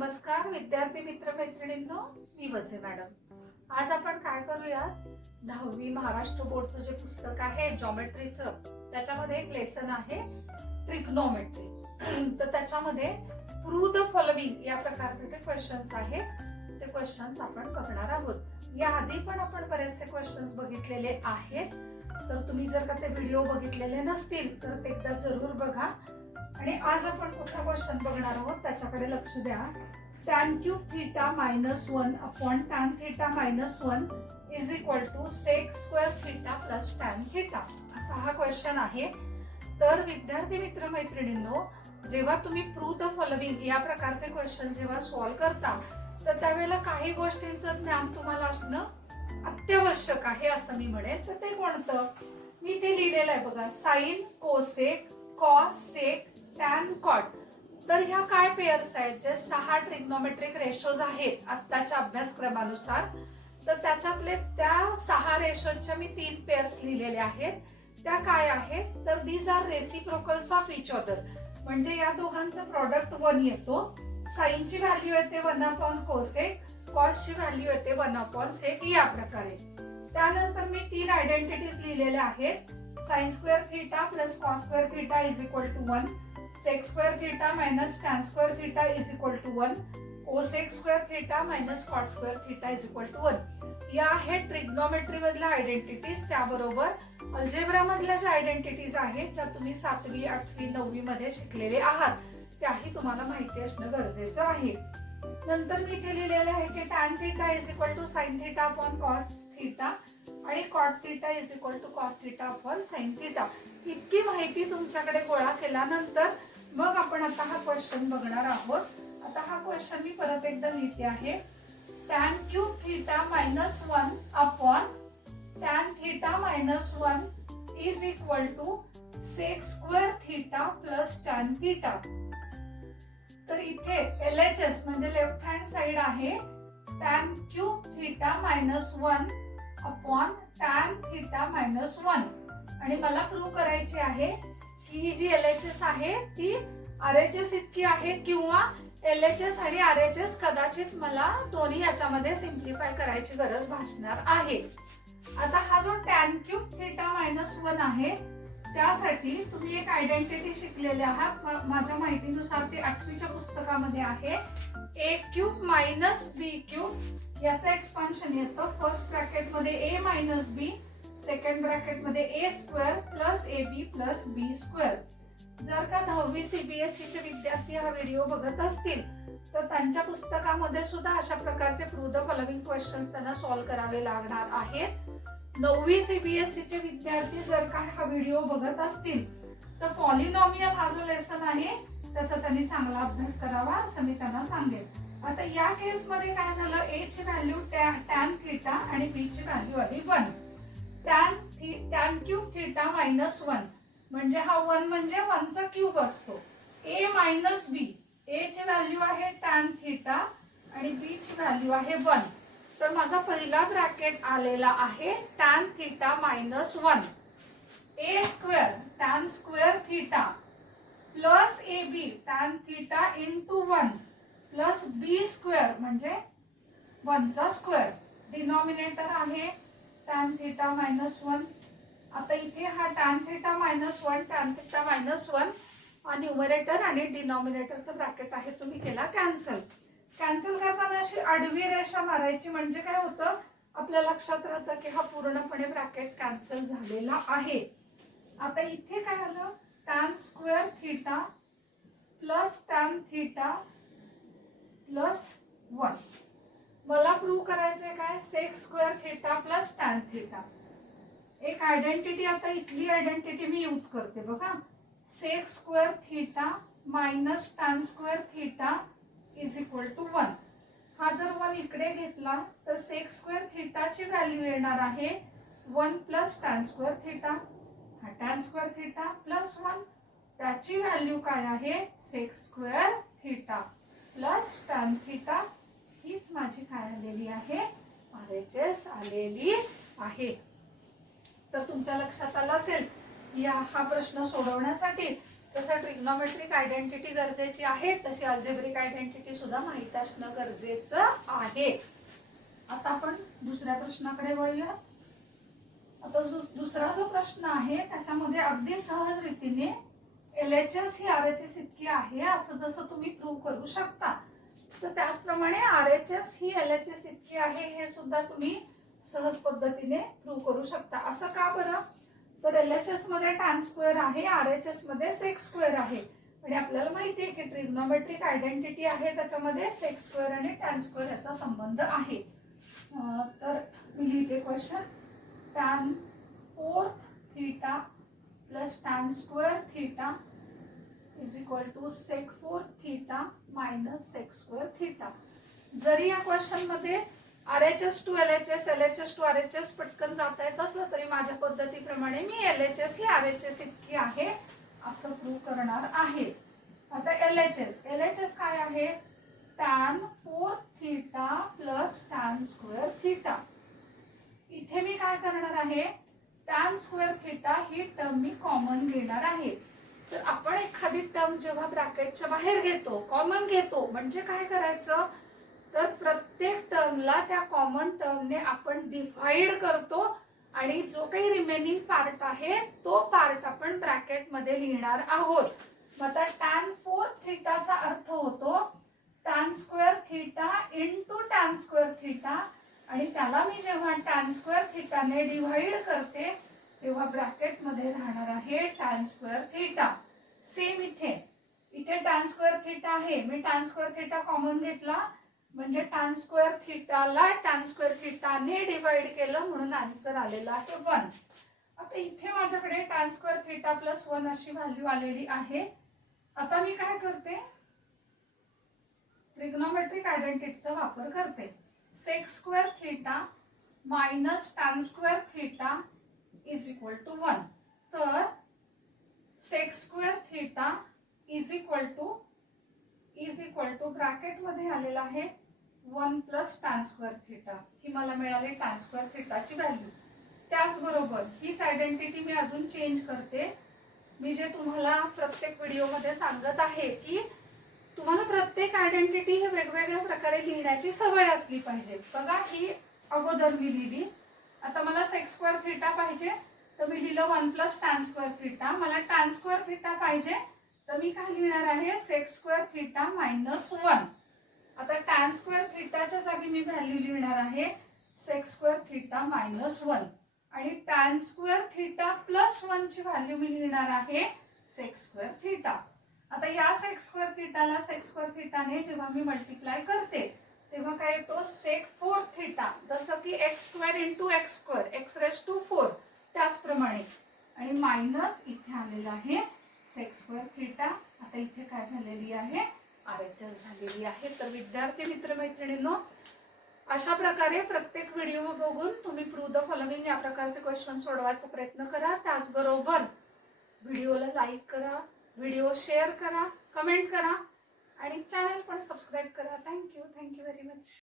नमस्कार विद्यार्थी मित्र मैत्रिणींनो, मी वसे मॅडम. आज आपण काय करूया, 10वी महाराष्ट्र बोर्डचं जे पुस्तक आहे जॉमेट्रीचं, त्याच्यामध्ये एक लेसन आहे ट्रिग्नोमेट्री. तर त्याच्यामध्ये प्रूव्ह द फॉलोइंग या प्रकारचे जे क्वेश्चन्स आहेत ते क्वेश्चन्स आपण बघणार आहोत. याआधी पण आपण बरेचसे क्वेश्चन्स बघितलेले आहेत, तर तुम्ही जर का ते व्हिडिओ बघितलेले नसतील तर ते एकदा जरूर बघा. आणि आज आपण कुठला क्वेश्चन बघणार आहोत त्याच्याकडे लक्ष द्या. tan cube theta minus 1 upon tan theta minus 1 is equal to sec square theta plus tan theta, असा हा क्वेश्चन आहे. तर विद्यार्थी मित्र मैत्रिणींनो, जेव्हा तुम्ही प्रूव्ह द फॉलोइंग या प्रकारचे क्वेश्चन जेव्हा सॉल्व्ह करता, तर त्यावेळेला काही गोष्टींचं ज्ञान तुम्हाला असणं अत्यावश्यक आहे असं मी म्हणेन. तर ते कोणतं, मी ते लिहिलेलं आहे बघा, साइन, कोसेक, कॉस, सेक, टॅन, कॉट. तर ह्या काय पेयर्स आहेत, जे 6 ट्रिग्नोमेट्रिक रेशोज आहेत आत्ताच्या अभ्यासक्रमानुसार. तर त्याच्यातले त्या 6 रेशोजच्या मी 3 पेयर्स लिहिलेले आहेत. त्या काय आहेत, तर these are reciprocals of each other, म्हणजे या दोघांचं प्रॉडक्ट 1 येतो. साइनची व्हॅल्यू येते 1 अपॉन कोसेक, कॉसची व्हॅल्यू येते 1 अपॉन सेक, या प्रकारे. त्यानंतर मी 3 आयडेंटिटीज लिहिलेल्या आहेत. Sine square theta plus cos square theta is equal to 1, sec square theta minus tan square theta is equal to 1, cosec square theta minus cot square theta is equal to 1. या आहेत trigonometry मधल्या identities. त्याबरोबर algebra मधल्या ज्या identities आहेत, ज्या तुम्ही 7वी, 8वी, 9वी मध्ये शिकलेले आहात, त्याही तुम्हाला माहिती असणं गरजेचं आहे. नंतर मी इथे लिहिलेलं आहे की tan theta is equal to sine theta upon cos theta आणि cot theta is equal to cos theta upon sine theta. इतकी माहिती तुमच्याकडे गोळा केल्यानंतर मग आपण आता हा क्वेश्चन बघणार आहोत. आता हा क्वेश्चन मी परत एकदा लिहिते आहे. Tan cube theta minus 1 upon tan theta minus 1 is equal to sec square theta plus tan theta. तर इथे LHS म्हणजे लेफ्ट हँड साइड आहे tan cube theta minus 1 upon tan theta minus 1, आणि मला प्रूव्ह करायची आहे की ही जी LHS आहे ती RHS इतकी आहे, किंवा LHS आणि RHS कदाचित मला दोन्ही याच्यामध्ये सिम्प्लिफाय करायची गरज भासणार आहे. आता हा जो टॅन क्यूब थीटा मायनस 1 आहे, त्यासाठी तुम्ही एक आयडेंटिटी शिकलेले आहात. माझ्या माहितीनुसार ती 8वीच्या पुस्तकामध्ये आहे. A cube minus b cube, याचं एक्सपान्शन येतं फर्स्ट ब्रॅकेट मध्ये a minus b, second bracket मध्ये a square plus ab plus b square. जर का 10वी CBSE चे विद्यार्थी हा व्हिडिओ बघत असतील तर त्यांच्या पुस्तकामध्ये सुद्धा अशा प्रकारचे प्रूव्ह द फॉलोइंग क्वेश्चन्स त्यांना सॉल्व्ह करावे लागणार आहेत. 9वी CBSE चे विद्यार्थी जर का हा व्हिडिओ बघत असतील तर पॉलिनॉमियल हा जो लेसन आहे त्याचा त्यांनी चांगला अभ्यास करावा असं मी त्यांना सांगेन. आता या केस मध्ये काय झालं, a ची व्हॅल्यू टॅन थीटा आणि b ची व्हॅल्यू आली 1. टॅन क्यूब थीटा मायनस 1 म्हणजे हा 1 म्हणजे 1 चा क्यूब असतो. a मायनस b, a ची व्हॅल्यू आहे टॅन थीटा आणि b ची व्हॅल्यू आहे 1. तर माझा पहिला ब्रॅकेट आलेला आहे tan theta minus 1, a square tan square theta plus ab tan theta into 1 plus b square म्हणजे 1 चा स्क्वेअर. डिनॉमिनेटर आहे टॅन थीटा मायनस 1. आता इथे हा tan theta minus 1, tan theta minus 1 numerator आणि डिनॉमिनेटरचा ब्रॅकेट आहे, तुम्ही केला कॅन्सल. कॅन्सल करताना अशी आडवी रेषा मारायची, म्हणजे काय होतं, आपल्या लक्षात राहतं की हा पूर्णपणे ब्रॅकेट कॅन्सल झालेला आहे. आता इथे काय आलं, tan square theta plus tan theta plus 1. मला प्रूव्ह करायचंय काय, sec square theta plus tan theta. एक आयडेंटिटी, आता इथली आयडेंटिटी मी यूज करते बघा, sec square theta minus tan square theta is equal to 1. हा जर 1 इकडे घेतला तर सेक स्क्वेअर थीटाची व्हॅल्यू येणार आहे 1 प्लस टॅन स्क्वेअर थीटा. हा टॅन स्क्वेअर थीटा प्लस 1, त्याची व्हॅल्यू काय आहे, sec square theta plus tan theta. हीच माझी काय आलेली आहे, RHS आलेली आहे. तर तुमच्या लक्षात आलं असेल या हा प्रश्न सोडवण्यासाठी जसं ट्रिग्नोमेट्रिक आयडेंटिटी गरजेची आहे तशी अल्जेब्रिक आयडेंटिटी सुद्धा माहित असणं गरजेचं आहे. आता आपण दुसऱ्या प्रश्नाकडे वळूया. आता दुसरा जो प्रश्न आहे त्याच्यामध्ये अगदी सहज रीतीने LHS ही RHS इतकी आहे असं जसं तुम्ही प्रूव्ह करू शकता, तर त्याचप्रमाणे RHS ही LHS इतकी आहे हे सुद्धा तुम्ही सहज पद्धतीने प्रूव्ह करू शकता. असं का बरं? तर LHS मध्ये tan स्क्वेअर आहे, RHS मध्ये sec स्क्वेअर आहे आणि आपल्याला माहिती आहे की ट्रिग्नोमेट्रिक आयडेंटिटी आहे त्याच्यामध्ये sec स्क्वेअर आणि tan स्क्वेअर याचा संबंध आहे. तर मी लिहिते question. tan 4th theta plus tan square theta is equal to sec 4th theta minus sec square theta. जरी या क्वेश्चन मध्ये RHS to LHS, LHS to RHS पटकन जाता येत असलं तरी माझ्या पद्धतीप्रमाणे मी LHS ही RHS इतकी आहे असं प्रूव्ह करणार आहे. आता LHS काय आहे? tan 4th theta plus tan square theta. इथे मी काय करणार आहे? tan स्क्वेअर थीटा ही टर्म मी कॉमन घेणार आहे. तर आपण एखादी टर्म जेव्हा ब्रॅकेटच्या बाहेर घेतो, कॉमन घेतो, म्हणजे काय करायचं? तर प्रत्येक टर्मला त्या कॉमन टर्मने आपण डिव्हाइड करतो आणि जो काही रिमेनिंग पार्ट आहे तो पार्ट आपण ब्रॅकेट मध्ये लिहिणार आहोत. मग आता tan 4th थीटाचा अर्थ होतो tan square theta into tan square theta आणि त्याला मी जेव्हा tan स्क्वेअर थीटाने डिव्हाइड करते तेव्हा ब्रॅकेट मध्ये राहणार आहे tan स्क्वेअर थीटा. सेम इथे tan स्क्वेअर थीटा आहे, मी tan स्क्वेअर थीटा कॉमन घेतला म्हणजे tan स्क्वेअर थीटाला tan स्क्वेअर थीटाने डिव्हाइड केलं म्हणून आन्सर आलेला आहे 1. आता इथे माझ्याकडे tan स्क्वेअर थीटा प्लस 1 अशी व्हॅल्यू आलेली आहे. आता मी काय करते? ट्रिग्नोमेट्रिक आयडेंटिटीचा वापर करते. sec square theta minus tan square theta is equal to 1. तर sec square theta is equal to bracket मध्ये आलेला आहे 1 प्लस tan स्क्वेअर थीटा. ही मला मिळाली tan स्क्वेअर थीटाची व्हॅल्यू. त्याचबरोबर हीच आयडेंटिटी मी अजून चेंज करते. मी जे तुम्हाला प्रत्येक व्हिडिओ मध्ये सांगत आहे की तुम्हाला प्रत्येक आयडेंटिटी हे वेगवेगळ्या प्रकारे लिहिण्याची सवय असली पाहिजे. बघा ही अगोदर मी लिहिली. आता मला sec स्क्वेअर थीटा पाहिजे तर मी लिहिलं 1 प्लस tan स्क्वेअर थीटा. मला tan स्क्वेअर थीटा पाहिजे तर मी काय लिहिणार आहे? sec square theta minus 1. आता tan स्क्वेअर थीटाच्या जागी मी व्हॅल्यू लिहिणार आहे sec स्क्वेअर थीटा मायनस 1 आणि tan स्क्वेअर थीटा प्लस 1 ची व्हॅल्यू मी लिहिणार आहे sec स्क्वेअर थीटा. आता या sec स्क्वेअर थीटाला sec स्क्वेअर थीटाने जेव्हा मी मल्टिप्लाय करते तेव्हा काय येतो? sec 4 theta. जसं की x square into x square, x raise to 4 त्याचप्रमाणे आणि मायनस इथे आलेला आहे sec स्क्वेअर थीटा. आता इथे काय झालेली आहे? RHS झालेली आहे. तर विद्यार्थी मित्रमैत्रिणींनो, अशा प्रकारे प्रत्येक व्हिडिओ बघून तुम्ही प्रूव्ह द फॉलोइंग या प्रकारचे क्वेश्चन सोडवायचा प्रयत्न करा. त्याचबरोबर व्हिडिओला लाईक करा, व्हिडिओ शेअर करा, कमेंट करा आणि चॅनल पण सबस्क्राईब करा. Thank you very much.